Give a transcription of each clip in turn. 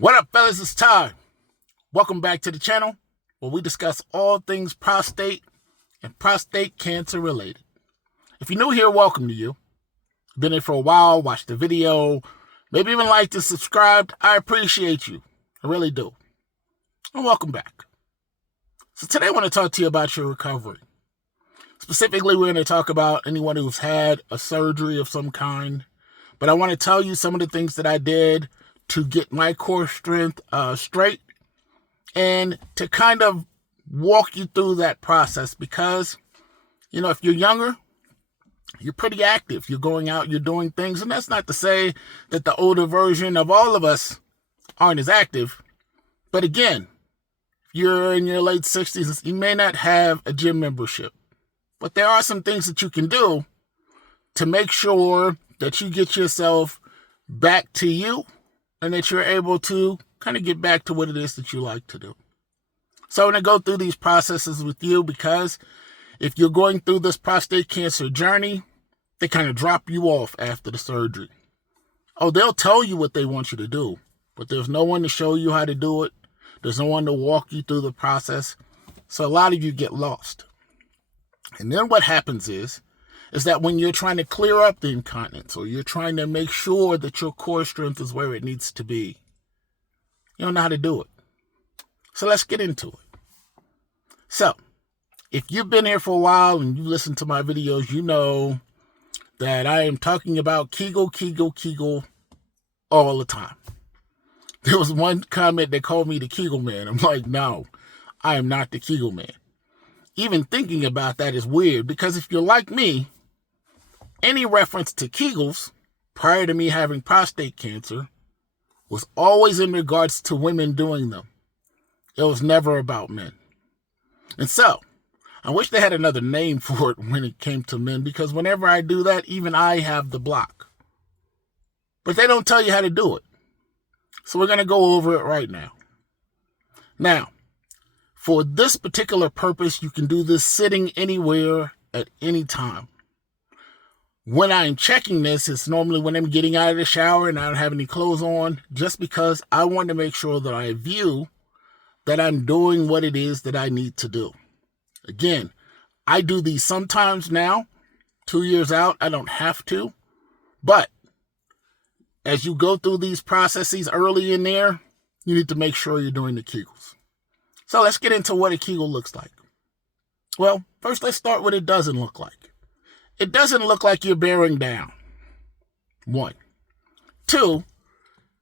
What up, fellas? It's Ty. Welcome back to the channel where we discuss all things prostate and prostate cancer related. If you're new here, welcome to you. Been here for a while, watched the video, maybe even liked and subscribed. I appreciate you. I really do. And welcome back. So today I want to talk to you about your recovery. Specifically, we're going to talk about anyone who's had a surgery of some kind. But I want to tell you some of the things that I did to get my core strength straight and to kind of walk you through that process because, if you're younger, you're pretty active. You're going out, you're doing things. And that's not to say that the older version of all of us aren't as active. But again, if you're in your late 60s, you may not have a gym membership. But there are some things that you can do to make sure that you get yourself back to you and that you're able to kind of get back to what it is that you like to do. So I'm going to go through these processes with you because if you're going through this prostate cancer journey, they kind of drop you off after the surgery. Oh, they'll tell you what they want you to do, but there's no one to show you how to do it. There's no one to walk you through the process. So a lot of you get lost. And then what happens is that when you're trying to clear up the incontinence or you're trying to make sure that your core strength is where it needs to be, you don't know how to do it. So let's get into it. So if you've been here for a while and you listen to my videos, you know that I am talking about Kegel all the time. There was one comment that called me the Kegel man. I'm like, no, I am not the Kegel man. Even thinking about that is weird because if you're like me, any reference to Kegels prior to me having prostate cancer was always in regards to women doing them. It was never about men. And so, I wish they had another name for it when it came to men because whenever I do that, even I have the block. But they don't tell you how to do it. So we're going to go over it right now. Now, for this particular purpose, you can do this sitting anywhere at any time. When I'm checking this, it's normally when I'm getting out of the shower and I don't have any clothes on, just because I want to make sure that I view that I'm doing what it is that I need to do. Again, I do these sometimes now, 2 years out, I don't have to, but as you go through these processes early in there, you need to make sure you're doing the Kegels. So let's get into what a Kegel looks like. Well, first let's start with what it doesn't look like. It doesn't look like you're bearing down. 1. 2,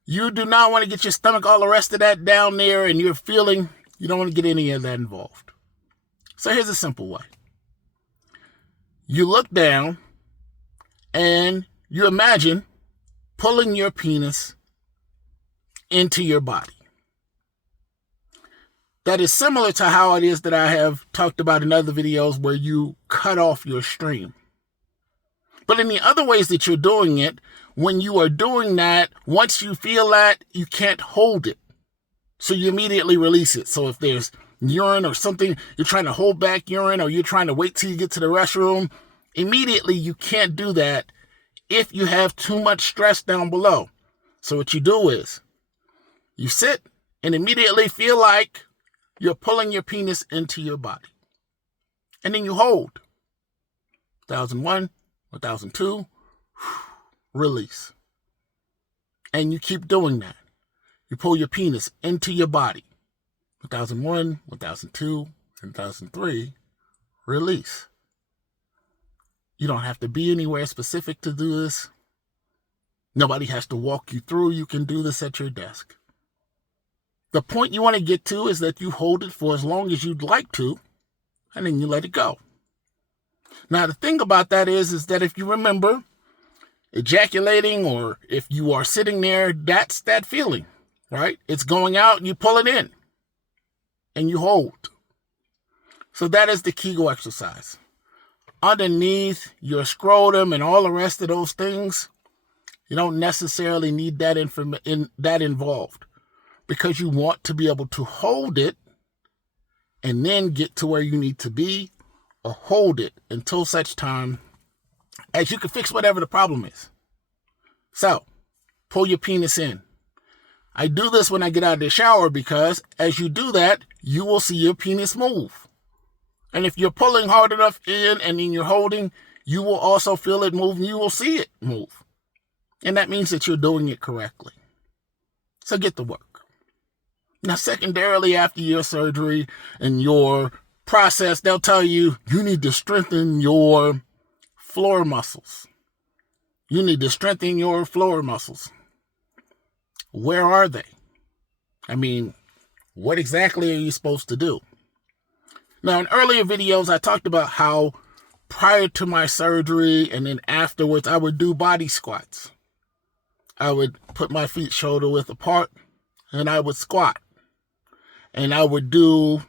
you do not want to get your stomach, all the rest of that down there, and you're feeling, you don't want to get any of that involved. So here's a simple way. You look down and you imagine pulling your penis into your body. That is similar to how it is that I have talked about in other videos where you cut off your stream. But in the other ways that you're doing it, when you are doing that, once you feel that, you can't hold it. So you immediately release it. So if there's urine or something, you're trying to hold back urine or you're trying to wait till you get to the restroom, immediately you can't do that if you have too much stress down below. So what you do is you sit and immediately feel like you're pulling your penis into your body. And then you hold. 1001, 1002, release. And you keep doing that. You pull your penis into your body. 1001, 1002, 1003, release. You don't have to be anywhere specific to do this. Nobody has to walk you through. You can do this at your desk. The point you want to get to is that you hold it for as long as you'd like to, and then you let it go. Now, the thing about that is that if you remember ejaculating or if you are sitting there, that's that feeling, right? It's going out and you pull it in and you hold. So that is the Kegel exercise. Underneath your scrotum and all the rest of those things, you don't necessarily need that involved because you want to be able to hold it and then get to where you need to be or hold it until such time as you can fix whatever the problem is. So, pull your penis in. I do this when I get out of the shower because as you do that, you will see your penis move. And if you're pulling hard enough in and then you're holding, you will also feel it move and you will see it move. And that means that you're doing it correctly. So get to work. Now, secondarily, after your surgery and your process, they'll tell you need to strengthen your floor muscles. You need to strengthen your floor muscles. Where are they? I mean, what exactly are you supposed to do? Now, in earlier videos, I talked about how prior to my surgery and then afterwards, I would do body squats. I would put my feet shoulder width apart and I would squat. And I would do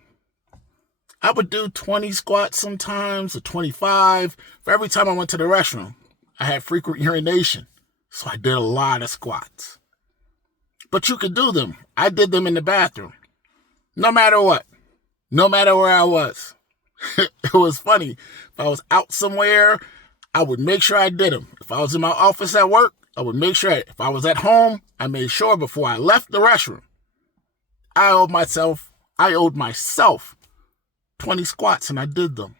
20 squats sometimes, or 25. For every time I went to the restroom, I had frequent urination. So I did a lot of squats. But you could do them. I did them in the bathroom. No matter what. No matter where I was. It was funny. If I was out somewhere, I would make sure I did them. If I was in my office at work, I would make sure. If I was at home, I made sure before I left the restroom, I owed myself 20 squats, and I did them.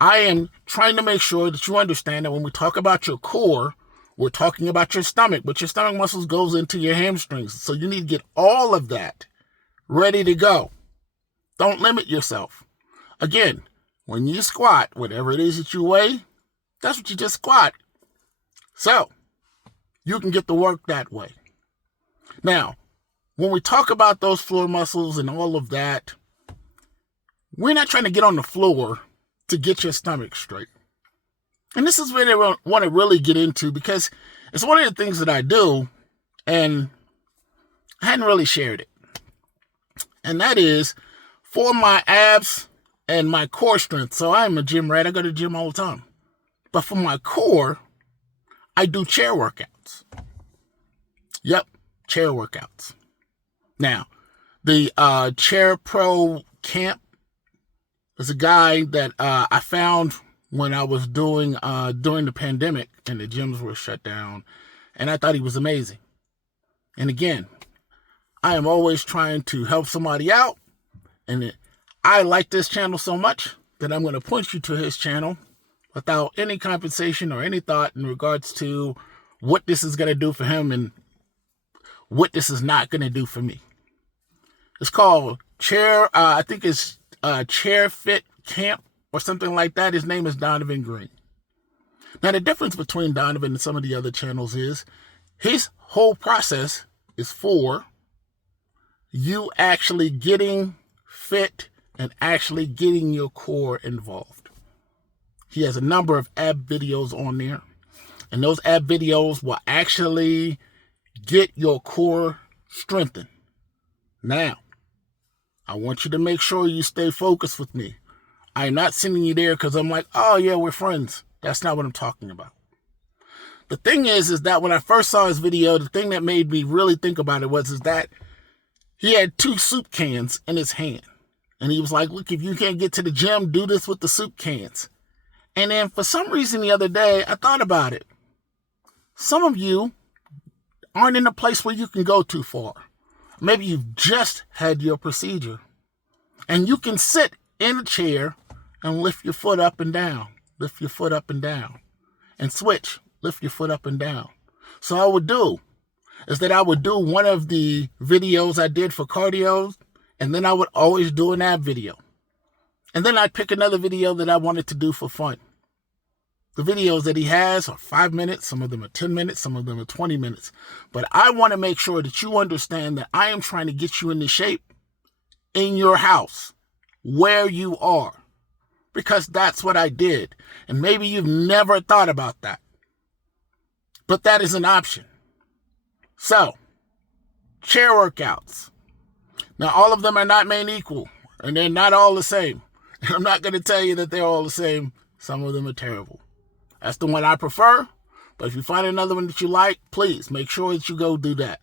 I am trying to make sure that you understand that when we talk about your core, we're talking about your stomach, but your stomach muscles goes into your hamstrings. So you need to get all of that ready to go. Don't limit yourself. Again, when you squat, whatever it is that you weigh, that's what you just squat. So you can get to work that way. Now, when we talk about those floor muscles and all of that, we're not trying to get on the floor to get your stomach straight. And this is what I want to really get into because it's one of the things that I do, and I hadn't really shared it. And that is for my abs and my core strength. So I'm a gym rat. I go to the gym all the time. But for my core, I do chair workouts. Yep, chair workouts. Now, the Chair Pro Camp is a guy that I found when I was doing during the pandemic and the gyms were shut down, and I thought he was amazing. And again, I am always trying to help somebody out, and I like this channel so much that I'm going to point you to his channel without any compensation or any thought in regards to what this is going to do for him and what this is not going to do for me. It's called I think it's Chair Fit Camp or something like that. His name is Donovan Green. Now, the difference between Donovan and some of the other channels is his whole process is for you actually getting fit and actually getting your core involved. He has a number of ab videos on there, and those ab videos will actually get your core strengthened. Now, I want you to make sure you stay focused with me. I'm not sending you there because I'm like, oh yeah, we're friends. That's not what I'm talking about. The thing is that when I first saw his video, the thing that made me really think about it is that he had 2 soup cans in his hand. And he was like, look, if you can't get to the gym, do this with the soup cans. And then for some reason the other day, I thought about it. Some of you aren't in a place where you can go too far. Maybe you've just had your procedure. And you can sit in a chair and lift your foot up and down. Lift your foot up and down. And switch. Lift your foot up and down. So I would do one of the videos I did for cardio, and then I would always do an ab video. And then I'd pick another video that I wanted to do for fun. The videos that he has are 5 minutes, some of them are 10 minutes, some of them are 20 minutes. But I want to make sure that you understand that I am trying to get you into shape in your house, where you are. Because that's what I did. And maybe you've never thought about that. But that is an option. So, chair workouts. Now, all of them are not made equal, and they're not all the same. And I'm not going to tell you that they're all the same. Some of them are terrible. That's the one I prefer. But if you find another one that you like, please make sure that you go do that.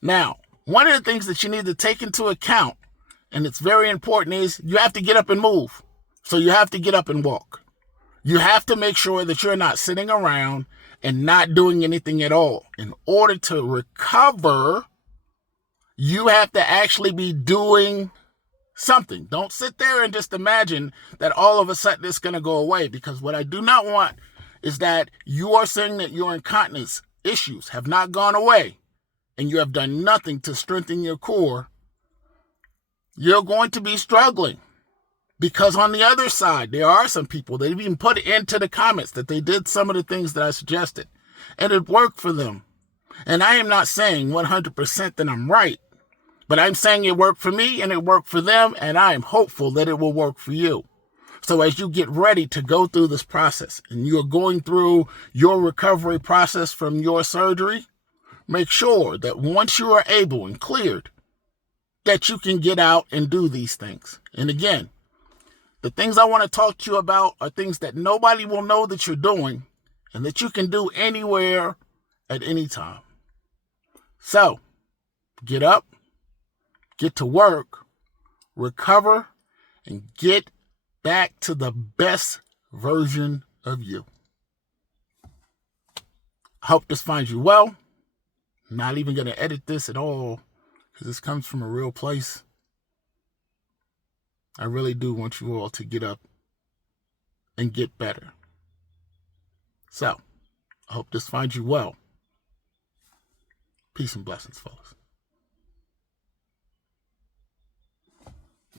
Now, one of the things that you need to take into account, and it's very important, is you have to get up and move. So you have to get up and walk. You have to make sure that you're not sitting around and not doing anything at all. In order to recover, you have to actually be doing something. Don't sit there and just imagine that all of a sudden it's going to go away, because what I do not want is that you are saying that your incontinence issues have not gone away and you have done nothing to strengthen your core. You're going to be struggling, because on the other side, there are some people that even put into the comments that they did some of the things that I suggested and it worked for them. And I am not saying 100% that I'm right, but I'm saying it worked for me and it worked for them, and I am hopeful that it will work for you. So as you get ready to go through this process and you're going through your recovery process from your surgery, make sure that once you are able and cleared, that you can get out and do these things. And again, the things I want to talk to you about are things that nobody will know that you're doing and that you can do anywhere at any time. So get up, get to work, recover, and get back to the best version of you. I hope this finds you well. I'm not even going to edit this at all, because this comes from a real place. I really do want you all to get up and get better. So, I hope this finds you well. Peace and blessings, fellas.